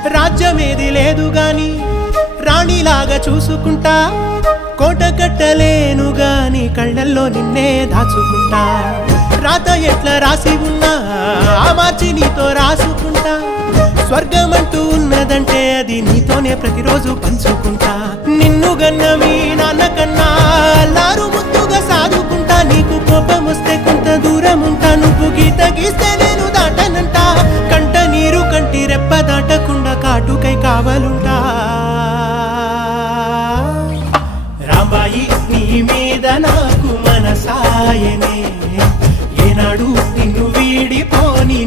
రాజ్యమేది లేదు గాని రాణిలాగా చూసుకుంటా, కోట కట్టలేను గాని కళ్ళల్లో నిన్నే దాచుకుంటా. రాత ఎట్లా రాసి ఉన్నా ఆ మార్చి నీతో రాసుకుంటా. స్వర్గమంటూ ఉన్నదంటే అది నీతోనే ప్రతిరోజు పంచుకుంటా. నిన్ను గన్న మీ నాన్న కన్నా లారు ముద్దుగా సాదుకుంటా. నీకు కోపం వస్తే కొంత దూరం ఉంటా, నువ్వు గీత గీస్తే నేను దాటనంట. కంట నీరు కంటి రెప్ప దాటకుండా కాటుకై కావలుంటా. రాంబాయి నీ మీద నాకు మనసాయనే, ఏనాడు నిన్ను వీడిపోని